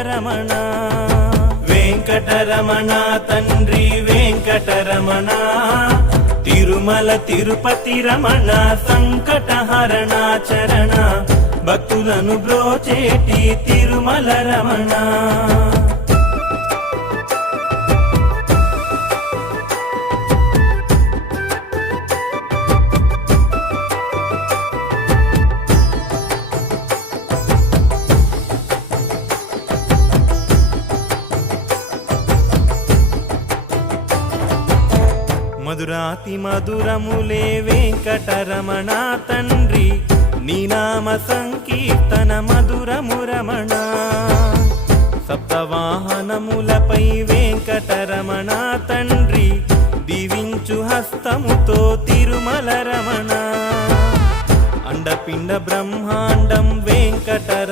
వెంకటరమణ వెంకటరమణ తండ్రి వెంకటరమణ తిరుమల తిరుపతి రమణ సంకటహరణ చరణ భక్తులను బ్రోచేటి తిరుమల రమణ మధురాతి మధురములే వెంకటరమణ తండ్రి నీ నామ సంకీర్తన మధురము రమణ సప్తవాహనములపై వెంకటరమణ తండ్రి దీవించు హస్తముతో తిరుమల రమణ అండపిండ బ్రహ్మాండం వెంకటరమణ